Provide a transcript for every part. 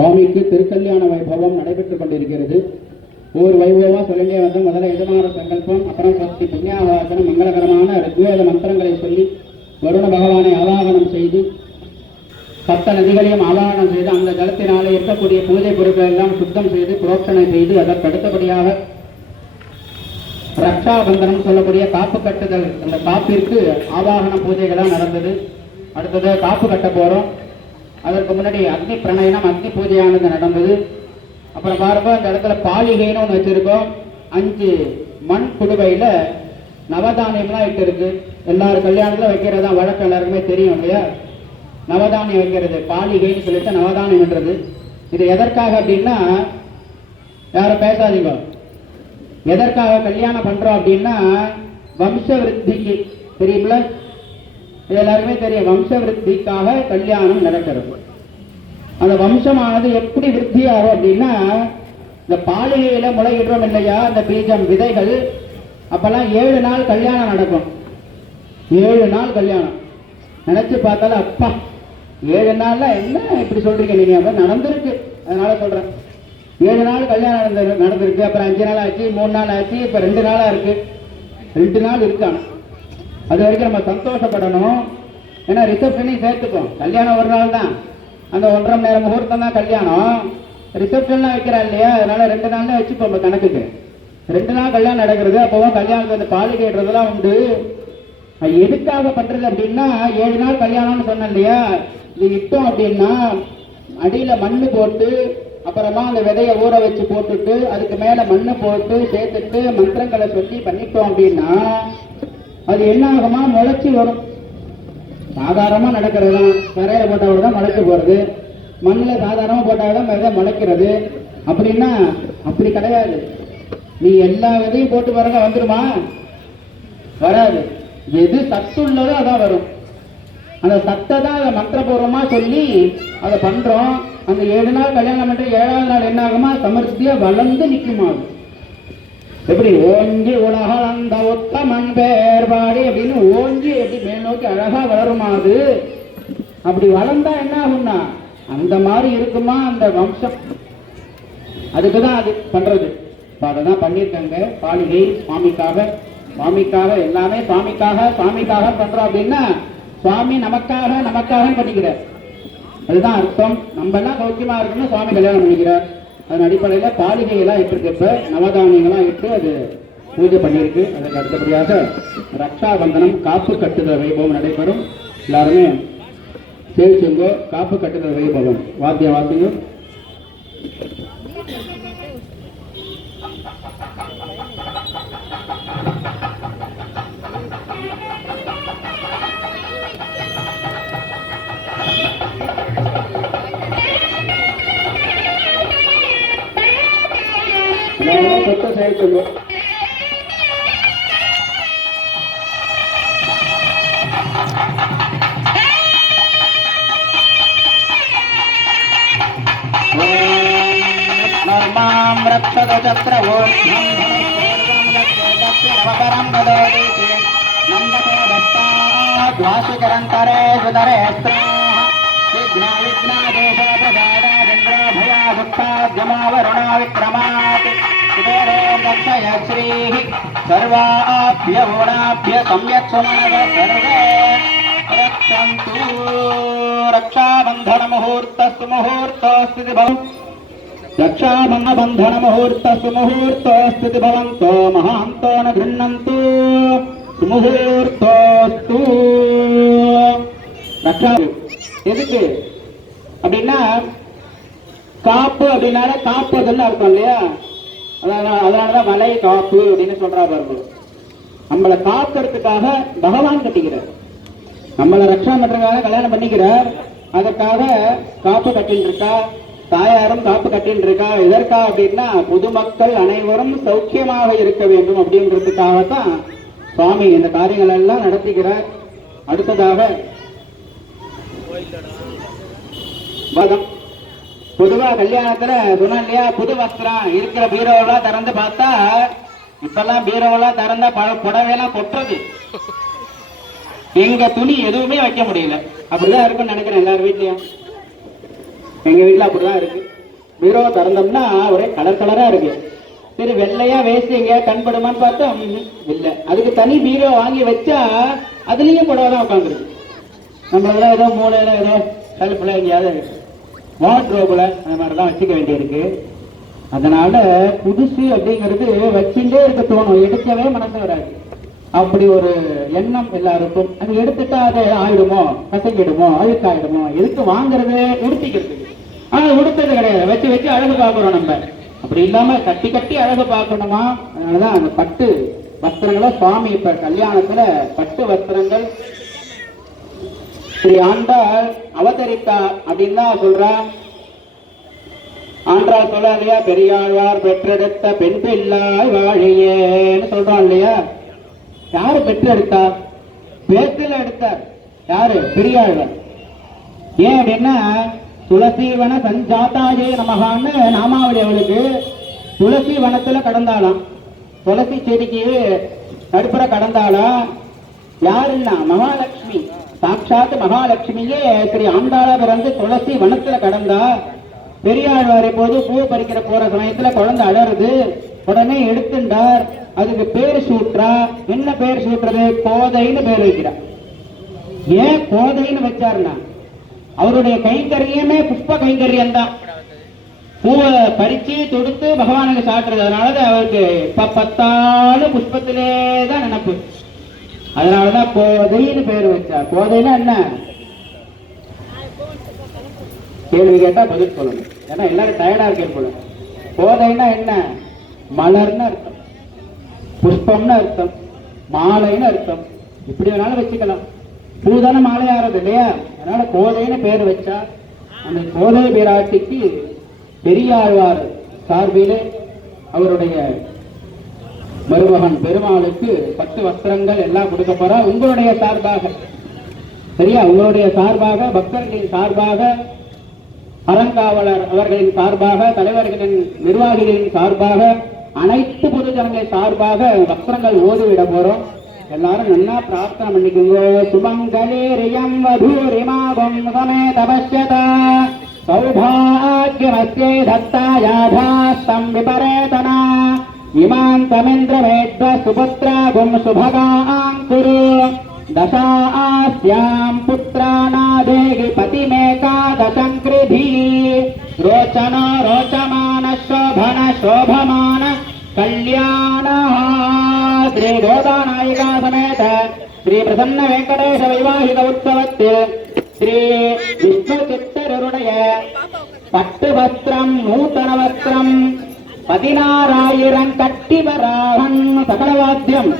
சுவாமிக்கு திருக்கல்யாண வைபவம் நடைபெற்றுக் கொண்டிருக்கிறது. ஒவ்வொரு வைபவமா சொல்லிட்டே வந்து முதல்ல எஜமான சங்கல்பம், அப்புறம் சக்தி புண்ணியாவாசனம், மங்களகரமான ரிக்வேத மந்திரங்களை சொல்லி வருண பகவானை ஆவாகனம் செய்து சப்த நதிகளையும் ஆவாகனம் செய்து அந்த ஜலத்தினாலே இருக்கக்கூடிய பூஜை பொருட்கள் எல்லாம் சுத்தம் செய்து புரோட்சணை செய்து அதற்கு அடுத்தபடியாக ரக்ஷாபந்தனம் சொல்லக்கூடிய காப்பு கட்டுதல், அந்த காப்பிற்கு ஆவாகன பூஜைகளாக நடந்தது. அடுத்தது காப்பு கட்ட போறோம். அதற்கு முன்னாடி அக்னி பிரணயனம், அக்னி பூஜையானது நடந்தது. அப்புறம் பாருங்க அந்த இடத்துல பாலிகைன்னு ஒன்று வச்சிருக்கோம். 5 மண் குடுவையில நவதானியம்லாம் இட்டு இருக்கு. எல்லாரும் கல்யாணத்துல வைக்கிறதா வழக்கம், எல்லாருக்குமே தெரியும் இல்லையா? நவதானியம் வைக்கிறது பாலிகைன்னு சொல்லிட்டு நவதானியம்ன்றது. இது எதற்காக அப்படின்னா, யாரும் பேசாதீங்க, எதற்காக கல்யாணம் பண்றோம் அப்படின்னா வம்ச விருத்திக்கு. தெரியுமில்ல? எல்லாருமே தெரியும், வம்ச விருத்திக்காக கல்யாணம் நடக்கிறது. அந்த வம்சமானது எப்படி விருத்தி ஆகும் அப்படின்னா, இந்த பாலிகையில முளையிடுறோம் இல்லையா, அந்த பீஜம் விதைகள், அப்பெல்லாம் 7 நாள் கல்யாணம் நடக்கும். 7 நாள் கல்யாணம். நினைச்சு பார்த்தாலும் அப்பா 7 நாள்ல என்ன இப்படி சொல்றீங்க நீங்க? அப்ப நடந்திருக்கு, அதனால சொல்றேன். 7 நாள் கல்யாணம் நடந்திருக்கு. அப்புறம் 5 நாள் ஆச்சு, 3 நாள் ஆச்சு, இப்ப 2 நாளா இருக்கு. 2 நாள் இருக்கான. அது வரைக்கும் நம்ம சந்தோஷப்படணும். ஏன்னா ரிசப்ஷனையும் சேர்த்துக்கும். கல்யாணம் 1 நாள் தான், அந்த 1.5 மணி நேரம் முகூர்த்தம் தான் கல்யாணம். ரிசப்ஷன்லாம் வைக்கிறா இல்லையா, அதனால 2 நாள்ல வச்சுப்போம் கணக்குக்கு. 2 நாள் கல்யாணம் நடக்கிறது. அப்பவும் கல்யாணத்துக்கு அந்த பாலிகைன்றதெல்லாம் உண்டு. எதுக்காக பண்றது அப்படின்னா, 7 நாள் கல்யாணம்னு சொன்னேன் இல்லையா, இது இட்டோம் அப்படின்னா அடியில மண்ணு போட்டு அப்புறமா அந்த விதையை ஊற வச்சு போட்டுட்டு அதுக்கு மேல மண்ணு போட்டு சேர்த்துட்டு மந்திரங்களை சொல்லி பண்ணிட்டோம் அப்படின்னா அது என்ன ஆகுமா, முளைச்சி வரும். சாதாரணமா நடக்கிறது தான், கரையில போட்டவங்க தான் முளைச்சு போறது, மண்ணில் சாதாரணமா போட்டால்தான் விதை முளைக்கிறது. அப்படின்னா அப்படி கிடையாது. நீ எல்லா விதையும் போட்டு பாருங்க, வந்துருமா? வராது. எது சத்து உள்ளதோ அதான் வரும். அந்த சத்தை தான் அதை மந்திரபூர்வமா சொல்லி அதை பண்றோம். அந்த 7 நாள் கல்யாணம் பண்ணி 7ஆவது நாள் என்ன ஆகுமா, சமர்த்தியா வளர்ந்து நிற்குமா. எப்படி ஓஞ்சி உலகளந்த உத்தமன் வேறுபாடு அப்படின்னு ஓஞ்சி எப்படி மேல் நோக்கி அழகா வளருமா அது. அப்படி வளர்ந்தா என்ன ஆகும்னா அந்த மாதிரி இருக்குமா அந்த வம்சம். அதுக்குதான் அது பண்றது. அதைதான் பண்ணியிருக்காங்க. பாலிகை சுவாமிக்காக, சுவாமிக்காக எல்லாமே சுவாமிக்காக பண்றோம் அப்படின்னா சுவாமி நமக்காக பண்ணிக்கிறார். அதுதான் அர்த்தம். நம்ம எல்லாம் சௌக்கியமா இருக்கணும்னு சுவாமி கல்யாணம் பண்ணிக்கிறார். அதன் அடிப்படையில பாலிகையெல்லாம் இட்டு இப்ப நவதானியங்கள்லாம் இட்டு அது பூஜை பண்ணியிருக்கு. அதுக்கு அடுத்தபடியாக ரக்ஷாபந்தனம் காப்பு கட்டுதல் வைபவம் நடைபெறும். எல்லாருமே சேவிச்சுங்கோ. காப்பு கட்டுதல் வைபவம் வாத்தியம் வாசிங்க. சொத்தை சேர்த்துங்க. द्वाशिकरन्तरे सुधरे विघ्ना विघ्नादेश प्रसादादिन्द्रभया भक्ताद्यमावरुणा विक्रमात् कुबेरे दक्षय श्रीः सर्वाभ्य गुणाभ्य सम्यक् सुमनः सर्वे रक्षन्तु। रक्षाबन्धन मुहूर्तस्तु मुहूर्तोऽस्ति भवन् रक्षाबन्धन मुहूर्तस्तु मुहूर्तोऽस्ति भवन्तो महान्तो न गृह्णन्तु முகூர்த்தோஸ்து. ரக்ஷா எதுக்கு அப்படின்னா, காப்பு அப்படின்னால காப்பதுன்னு அர்த்தம் இல்லையா? அதனாலதான் வலை காப்பு அப்படின்னு சொல்றா பாருங்க. நம்மளை காக்கிறதுக்காக பகவான் கட்டிக்கிறார். நம்மளை ரக்ஷா பண்றதுக்காக கல்யாணம் பண்ணிக்கிறார். அதுக்காக காப்பு கட்டின்னு இருக்கா, தாயாரும் காப்பு கட்டின்னு இருக்கா. எதற்கா அப்படின்னா, பொதுமக்கள் அனைவரும் சௌக்கியமாக இருக்க வேண்டும் அப்படின்றதுக்காகத்தான் சுவாமி இந்த காரியங்கள் எல்லாம் நடத்துகிறார். அடுத்ததாக பொதுவா கல்யாணத்துல சொன்ன இல்லையா, புது வஸ்திரம் இருக்கிற பீரோவெல்லாம் திறந்து பார்த்தா, இப்பெல்லாம் பீரோவெல்லாம் திறந்தா புடவையெல்லாம் கொட்டுறது. எங்க துணி எதுவுமே வைக்க முடியல. அப்படிதான் இருக்குன்னு நினைக்கிறேன் எல்லாரும் வீட்லயும். எங்க வீட்டுல அப்படிதான் இருக்கு. பீரோ திறந்தோம்னா ஒரே கலர் கலரா இருக்கு. சரி வெள்ளையா வேஸ்டிங்க கண்படுமான்னு பார்த்தா இல்ல. அதுக்கு தனி பீரோ வாங்கி வச்சா அதுலயும் புடவை தான் உட்காந்துருக்கு. நம்ம இதெல்லாம் ஏதோ மூலையில ஏதோ கல்புல எங்கேயாவது வார்ட்ரோப்ல அந்த மாதிரிலாம் வச்சுக்க வேண்டியிருக்கு. அதனால புதுசு அப்படிங்கிறது வச்சுட்டே இருக்க தோணும், எடுக்கவே மனசு வராது. அப்படி ஒரு எண்ணம் எல்லாருக்கும். அது எடுத்துட்டா அது ஆயிடுமோ, கசங்கிடுமோ, அழுக்காயிடுமோ, எதுக்கு வாங்குறது, உடுத்திக்கிறதுக்கு. ஆனா உடுத்தது கிடையாது, வச்சு வச்சு அழகு பார்க்கிறோம் நம்ம. அப்படி இல்லாம கட்டி கட்டி அழகு பார்க்கணுமா. அதனாலதான் அந்த பட்டு வஸ்திரங்களை சுவாமி இப்ப கல்யாணத்துல பட்டு வஸ்திரங்கள் ஸ்ரீ ஆண்டாள் அவதரித்தா அப்படின்னு தான் சொல்றா. ஆண்டாள் சொல்ல இல்லையா, பெரியாழ்வார் பெற்றெடுத்த பெண் பிள்ளாய் வாழியேன்னு சொல்றோம் இல்லையா. யாரு பெற்றெடுத்தா? பேத்துல எடுத்தார். யாரு? பெரியாழ்வார். ஏன் அப்படின்னா துளசி வன சஞ்சாத்தாயே நமகான்னு நாமாவளி அவளுக்கு. துளசி வனத்துல கடந்தாளாம், துளசி செடிக்கு நடுப்புற கடந்தாளாம். யாருன்னா மகாலட்சுமி, சாட்சாத் மகாலட்சுமியே ஸ்ரீ ஆண்டாளா பிறந்து துளசி வனத்துல கடந்தா. பெரியாழ்வாரை போது பூ பறிக்கிற போற சமயத்துல குழந்தை அழறது. உடனே எடுத்துட்டார், அதுக்கு பேர் சூற்றா. என்ன பேர் சூட்டுறது? கோதைன்னு பேர் வைக்கிறார். ஏன் கோதைன்னு வச்சாருன்னா அவருடைய கைங்கரியமே புஷ்ப கைங்கரியம் தான். பூவை பறிச்சு தொடுத்து பகவானுக்கு சாட்டுறது. அதனாலதான் அவருக்கு பத்தாலும் புஷ்பத்திலே தான் நினைப்பு. அதனாலதான் கோதைன்னு பேர் வச்சார். கோதைன்னா என்ன? கேள்வி கேட்டா பதில் சொல்லணும், ஏன்னா எல்லாரும் டயர்டா இருக்கேன் போல. கோதைன்னா என்ன? மலர்னு அர்த்தம், புஷ்பம்னு அர்த்தம், மாலைன்னு அர்த்தம். இப்படி வேணாலும் வச்சுக்கலாம். பூதான மாலை ஆறது இல்லையா, அதனால கோதைன்னு பேர் வச்சா. அந்த கோதை பேராட்டிக்கு பெரியாழ்வார் சார்பிலே அவருடைய மருமகன் பெருமாளுக்கு பட்டு வஸ்திரங்கள் எல்லாம் கொடுக்க போறா. உங்களுடைய சார்பாக, சரியா, உங்களுடைய சார்பாக, பக்தர்களின் சார்பாக, அறங்காவலர் அவர்களின் சார்பாக, தலைவர்களின் நிர்வாகிகளின் சார்பாக, அனைத்து பொதுஜனங்களின் சார்பாக வஸ்திரங்கள் ஓதிவிட போறோம். எல்லாரும் நல்லா பிரார்த்தனை பண்ணிக்கோங்க. சுமங்கலேரியம் வதூரிமாகம் சமேத பஷ்யதா சௌபாக்யமஸ்யை தத்தாயாதாஸ்தம் விபரேதனா இமான் தமிந்திரமேத்வ சுபுத்ராகும் சுபகாம் குரு தசாஸ்யாம் புத்ராநாதேகி பதிமேகாதசங்கிருதி ரோச்சன ரோச்சமான சோபன சோபமான கல்யாண ஸ்ரீ கோதாநாயிகா சமேத ஸ்ரீ பிரசன்ன வெங்கடேஷ வைவாகிக உற்சவத்தில் ஸ்ரீ விஷ்ணு சித்தருடைய பட்டு வஸ்திரம் நூத்தன வஸ்திரம் 16,000 கட்டி வராகன் சகலவாத்தியம்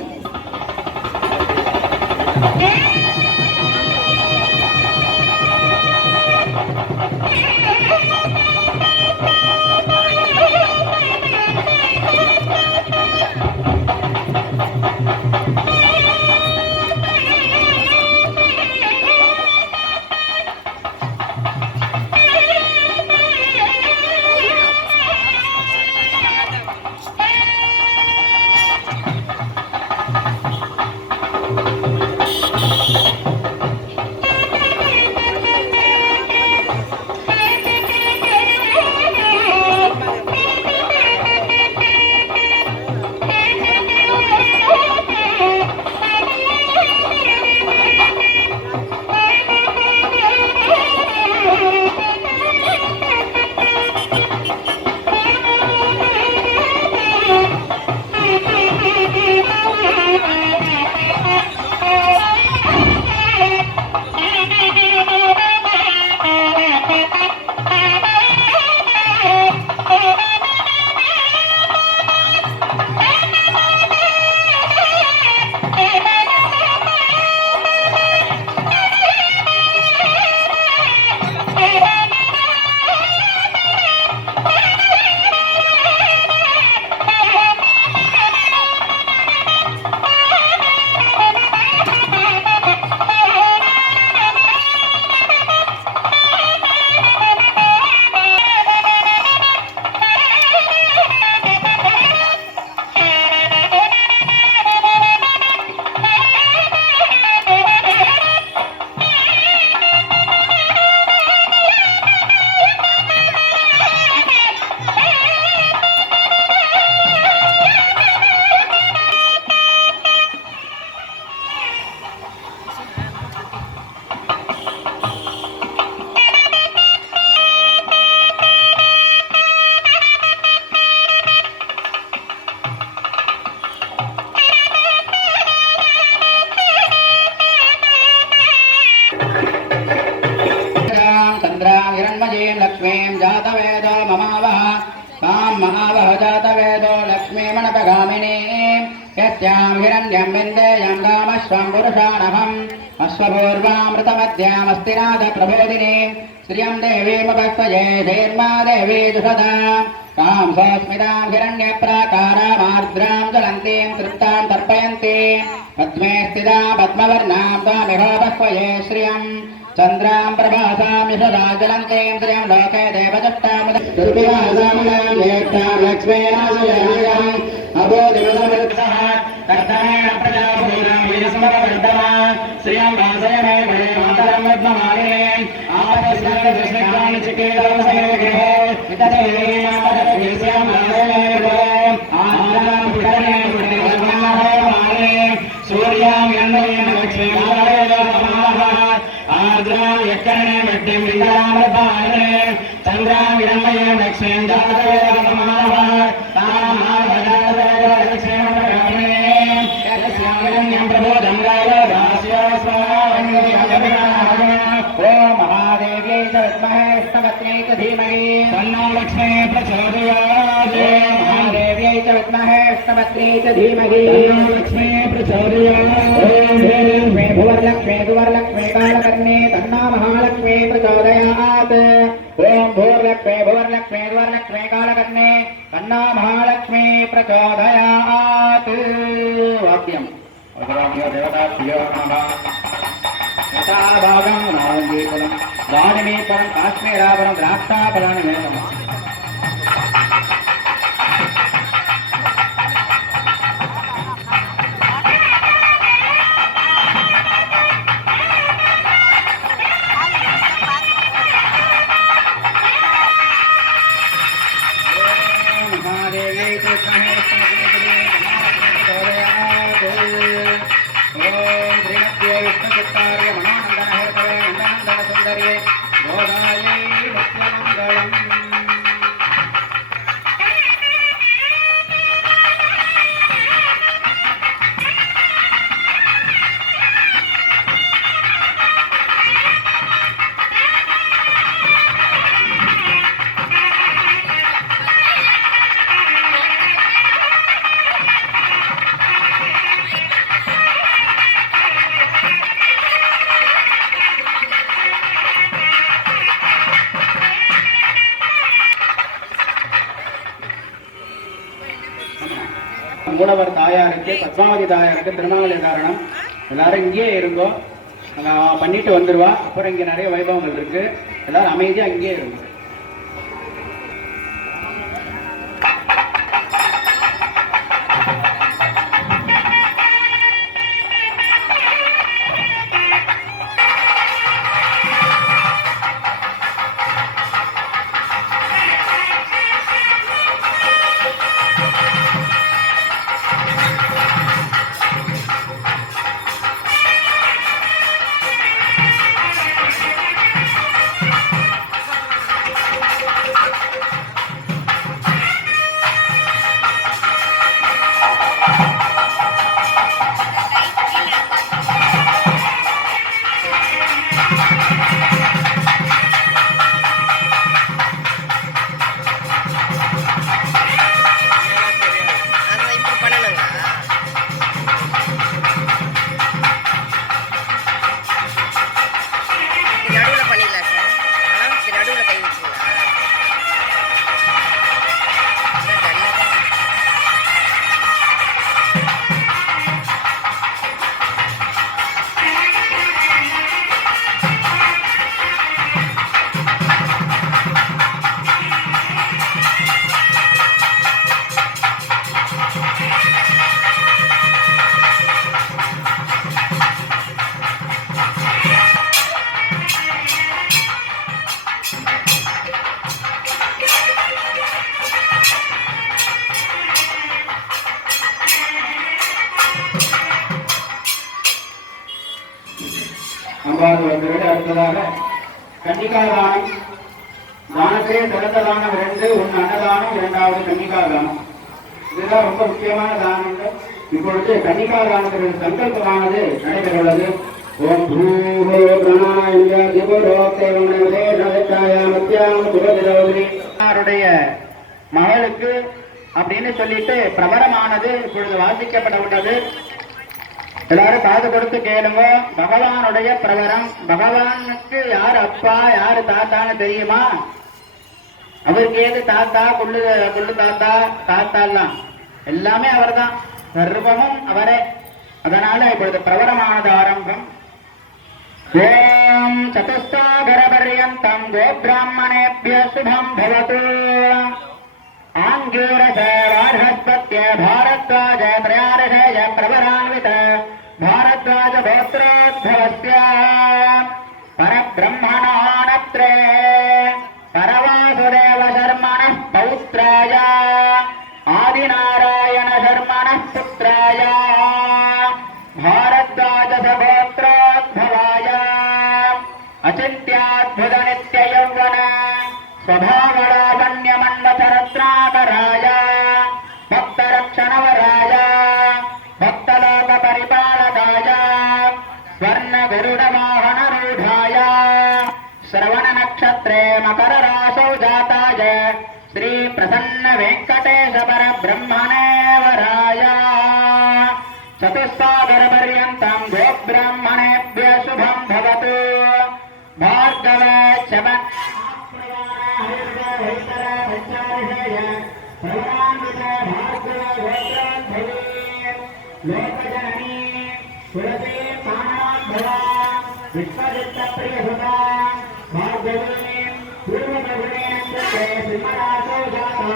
महावहजातवेदो लक्ष्मीमणपगामिनी यस्यां हिरण्यं विन्देयं गामश्वं पुरुषाणहम् अश्वपूर्वामृतमध्यामस्तिनाथ प्रबोधिनी श्रियं देवीमुपस्वये धीर्मा देवी दुषदा कां सोऽस्मितां हिरण्यप्राकारामार्द्रां ज्वलन्तीं तृप्तां तर्पयन्ति पद्मे स्थितां पद्मवर्णां तामिहोपस्वये श्रियम् चन्द्रां प्रभासां यशदा ज्वलन्तीं श्रियं लोके देवदत्तां लक्ष्मीनाशयाम् अबोधिमृतमृत्सः कर्तमेण प्रजाभूतां विस्मरवर्धमा श्रियं वासय मे भजे मातरं पद्ममालिने आपदस्करदृष्टिकानि चिकेतवसमेघे वितदेवीमापदविस्यं वासय मे भजे आद्रां पुटने पुटने सूर्यां यन्मयेन लक्ष्मीनारायणः आर्द्रां यत्कर्णे मृत्युं विन्दरामृतायने चन्द्रां विरण्मयेन लक्ष्मीं जातवेदमानः तां प्रबोधं महादेव्यै च विद्महे विष्णुपत्न्यै च धीमहि तन्नो लक्ष्मी प्रचोदयात् महादेव्यै च विद्महे विष्णुपत्न्यै च धीमहि तन्नो लक्ष्मी प्रचोदयात् भुवर्लक्ष्मी दुवर्लक्ष्मी कालकर्णी तन्नो महालक्ष्मी प्रचोदयात् ओम भूर्लक्ष्मी भुवर्लक्ष्मी दुवर्लक्ष्मी कालकर्णी तन्नो महालक्ष्मी प्रचोदयात् वाक्यम् देवताभ्यो नमः यथाभागं नारङ्गीफलं दाडिमीफलं काश्मीराफलं द्राक्षाफलानि मे नमः महादेव्यै च மூலவர் தாயாருக்கு பத்மாவதி தாயாருக்கு திருமாவளி காரணம் எல்லாரும் இங்கேயே இருங்கோ பண்ணிட்டு வந்துருவா. அப்புறம் இங்க நிறைய வைபவங்கள் இருக்கு, எல்லாரும் அமைதியா இங்கேயே இருக்கும். அடுத்ததாக கன்னிகா தானம். தானத்திலே சிறந்த தானம் 2, ஒன்று அன்னதானம், 2வது கன்னிகா தானம். இதுதான் ரொம்ப முக்கியமான தானங்கள். இப்பொழுது கன்னிகா தானத்தினுடைய சங்கல்பமானது நடைபெறுள்ளது. ஓம் பூஹோ பிரணாய திபுரோக்தேவனே நவச்சாய மத்யாம் சுபதிரோதினி. மகளுக்கு அப்படின்னு சொல்லிட்டு பிரபலமானது இப்பொழுது வாசிக்கப்பட உள்ளது. எல்லாரும் காது கொடுத்து கேளுங்க. பகவானுடைய பிரபரம். பகவானுக்கு யார் அப்பா யாரு தாத்தான்னு தெரியுமா? அவருக்கு ஏது தாத்தா குள்ளு குள்ளு தாத்தா தாத்தாலாம் எல்லாமே அவர்தான், சர்வமும் அவரே. அதனால இப்பொழுது பிரபலமானது ஆரம்பம். ஓம் சதுஸ்தாகர பர்யந்தம் கோப்ராஹ்மணேभ्य சுபம் பவது. ஆங்கீரச வார்ஹஸ்பத்ய பாரத்வாஜ த்ரயாரஷய பிரபரான்வித भारद्वाज गोत्रोद्भवस्य परब्रह्मणानत्रे परवासुदेव शर्मणः पौत्राय आदिनारायण शर्मणः पुत्राय भारद्वाज गोत्रोद्भवाय अचिन्त्याद्भुत नित्ययौवन स्वभावलावण्यमन्मथरत्नाकराय भक्तरक्षणवराय भक्तलोक परिपालकाय स्वर्ण गरुड वाहन रूढाय श्रवण नक्षत्रे मकर राशौ जाताय श्री प्रसन्न वेंकटेश पर ब्रह्मणे वराय चतुस्सागर पर्यन्तं गो ब्राह्मणेभ्य शुभं भवतु. भार्गवे चवन लोकजननी तुलसी मानवोद्भवा विश्वजित्त प्रियसुता भार्गवी पूर्वगुणे नक्षत्रे सिंहराशौ जाता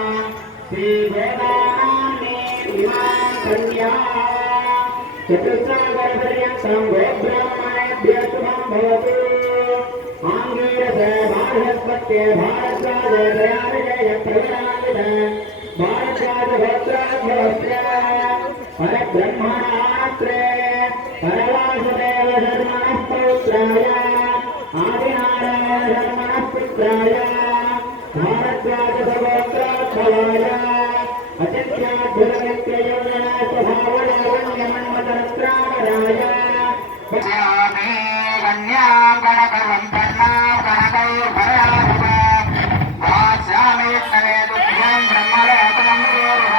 श्री गोदानाम्नी इमां कन्या. चतुस्सागरपर्यन्तं गोब्राह्मणेभ्य शुभं भवतु. आङ्गीरस बार्हस्पत्य भारद्वाज त्रयार्जय प्रवरान्वित भारद्वाज गोत्रोद्भवस्य परब्रह्मणात्रे परवासुदेव शर्मणः पौत्राय आदिनारायण शर्मणः पुत्राय भारद्वाज गोत्रोद्भवाय अचिन्त्याद्भुतनित्ययौवन स्वभावलावण्यमन्मथरत्नाकराय कन्यां गणकवं पन्नां गणकौर्भराभुव वास्यामि तवे तुभ्यं ब्रह्मलोकं गुरुः.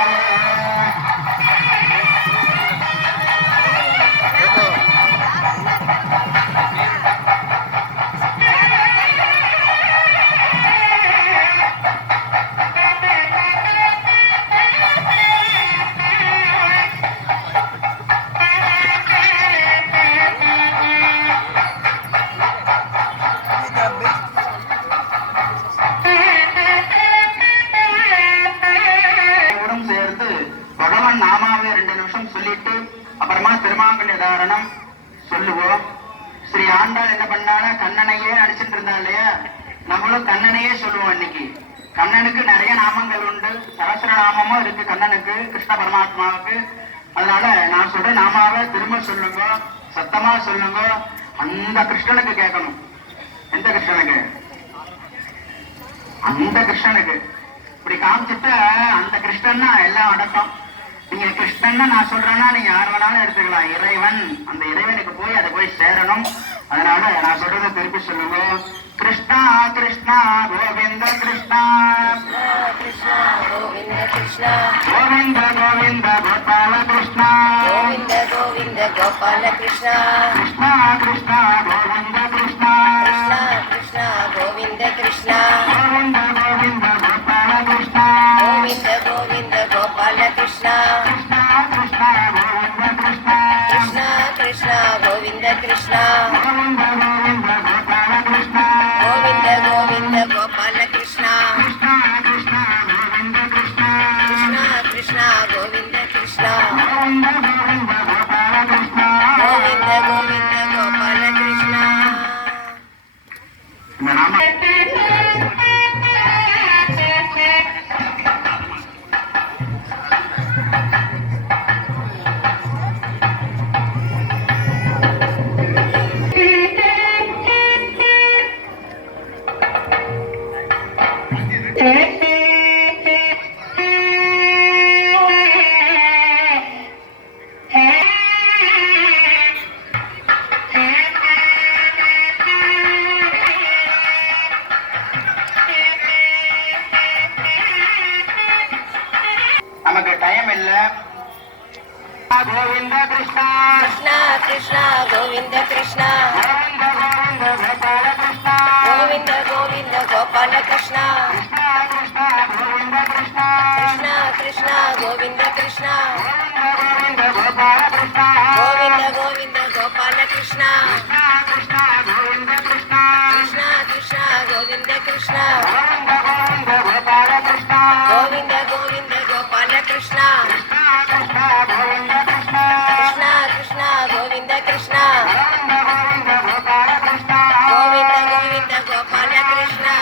நாமாவே 2 நிமிஷம் சொல்லிட்டு அப்புறமா திருமாங்கல்ய தாரணம் சொல்லுவோம். ஸ்ரீ ஆண்டாள் என்ன பண்ணால கண்ணனையே அடிச்சுட்டு இருந்தா இல்லையா, நம்மளும் கண்ணனையே சொல்லுவோம். இன்னைக்கு கண்ணனுக்கு நிறைய நாமங்கள் உண்டு, சகஸ்ர நாமமும் இருக்கு கண்ணனுக்கு, கிருஷ்ண பரமாத்மாவுக்கு. அதனால நான் சொல்ற நாமாவை திரும்ப சொல்லுங்க, சத்தமா சொல்லுங்க. அந்த கிருஷ்ணனுக்கு கேட்கணும். எந்த கிருஷ்ணனுக்கு? அந்த கிருஷ்ணனுக்கு. இப்படி காமிச்சிட்டு அந்த கிருஷ்ணன்னா எல்லாம் அடக்கம். நீங்க கிருஷ்ணன் நான் சொல்றேன்னா நீங்க யார் வேணாலும் எடுத்துக்கலாம். இறைவன், அந்த இறைவனுக்கு போய் அதை போய் சேரணும். அதனால நான் சொல்றதை திருப்பி சொல்லுங்க. கிருஷ்ணா கிருஷ்ணா கோவிந்த கிருஷ்ணா கோவிந்த கோவிந்த கோபால கிருஷ்ணா கோவிந்த கோபால கிருஷ்ணா கிருஷ்ணா கிருஷ்ணா கோவிந்த கிருஷ்ணா கிருஷ்ணா கோவிந்த கிருஷ்ணா கோவிந்த கோவிந்த கோபால கிருஷ்ணா கோவிந்த கோபால கிருஷ்ணா கிருஷ்ணா கிருஷ்ணா கோவிந்த கிருஷ்ணா கிருஷ்ணா கிருஷ்ணா கோவிந்த கிருஷ்ணா கோவிந்த கோவிந்த கோபால கிருஷ்ணா கோவிந்த கோவிந்த கோபால கிருஷ்ணா கிருஷ்ணா கிருஷ்ணா கோவிந்த கிருஷ்ணா கிருஷ்ணா கிருஷ்ணா கோவிந்த கிருஷ்ணா கோவிந்த கோவிந்த கோபால கிருஷ்ணா கோவிந்த கோவிந்த கோபால கிருஷ்ணா. இந்த நாம நமக்கு டைம் இல்ல. கோவிந்த கிருஷ்ணா கிருஷ்ணா கிருஷ்ணா கோவிந்த கிருஷ்ணா கோவிந்த கோவிந்த கோபால கிருஷ்ணா கோவிந்த கோவிந்த கோபால கிருஷ்ணா கிருஷ்ணா கிருஷ்ணா கோவிந்த கிருஷ்ணா கிருஷ்ணா கிருஷ்ணா கோவிந்த கிருஷ்ணா கோவிந்த கோவிந்த கோபால கிருஷ்ணா கோவிந்த கோவிந்த கோபால கிருஷ்ணா கிருஷ்ணா கோவிந்த கிருஷ்ணா கிருஷ்ணா கிருஷ்ணா கோவிந்த கிருஷ்ணா கோவிந்த கோவிந்த கோபால கிருஷ்ணா கோவிந்த கோவிந்த கோபால கிருஷ்ணா கிருஷ்ணா கோவிந்த கிருஷ்ணா கிருஷ்ணா கிருஷ்ணா கோவிந்த கிருஷ்ணா கோவிந்த கோவிந்த கோபால கிருஷ்ணா கோவிந்த கோவிந்த கோபால கிருஷ்ணா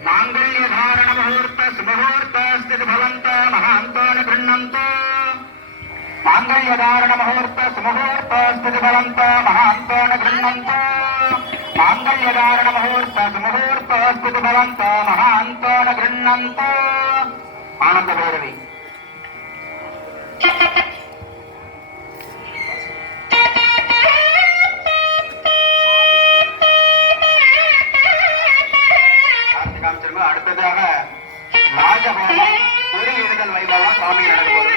मांगल्यधारण मुहूर्त सुमुहूर्त स्थित भवंत महांतो न गृह्णन्तो मांगल्यधारण मुहूर्त सुमुहूर्त स्थित भवंत महांतो न गृह्णन्तो मांगल्यधारण मुहूर्त सुमुहूर्त स्थित भवंत महांतो न गृह्णन्तो आनंद भैरवी அடுத்ததாக ராஜஹோமம் குறியிடுதல் வைபவம் சுவாமி நடக்கும்போது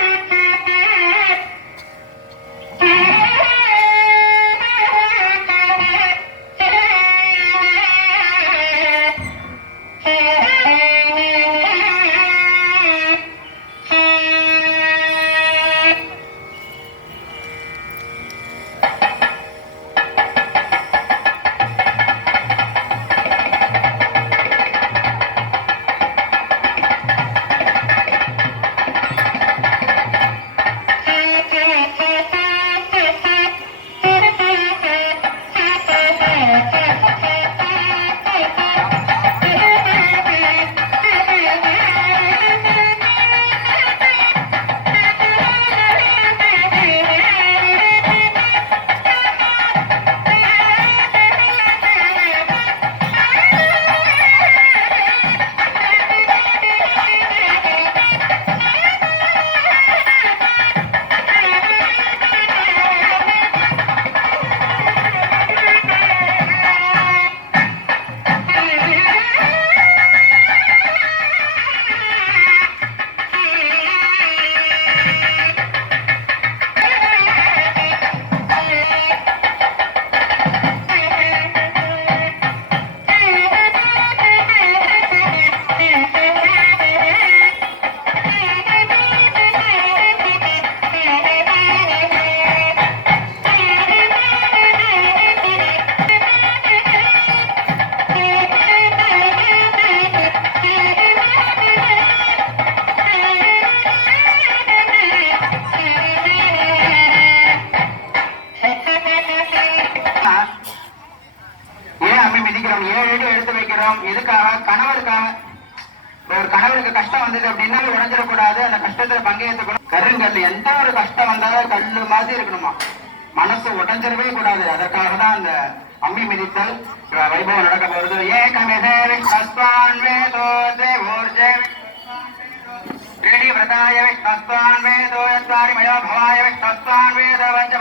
எதுக்காக கணவருக்காக ஒரு கணவருக்கு கஷ்டம் வந்தது அப்படின்னா உடஞ்சிடக்கூடாது அந்த கஷ்டத்துல பங்கேற்றுக்கணும் கருங்கல் எந்த ஒரு கஷ்டம் வந்தாலும் கல்லு மாதிரி இருக்கணுமா மனசு உடஞ்சிடவே கூடாது அதற்காக தான் அந்த அம்மி மிதித்தல் வைபவம் நடக்க போறது ஏகமிதே விஷ்ணஸ்வான் வேதோ தேவோர்ஜே விஷ்ணஸ்வான் வேதோ யத்வாரி மயோ பவாய விஷ்ணஸ்வான் வேத வஞ்ச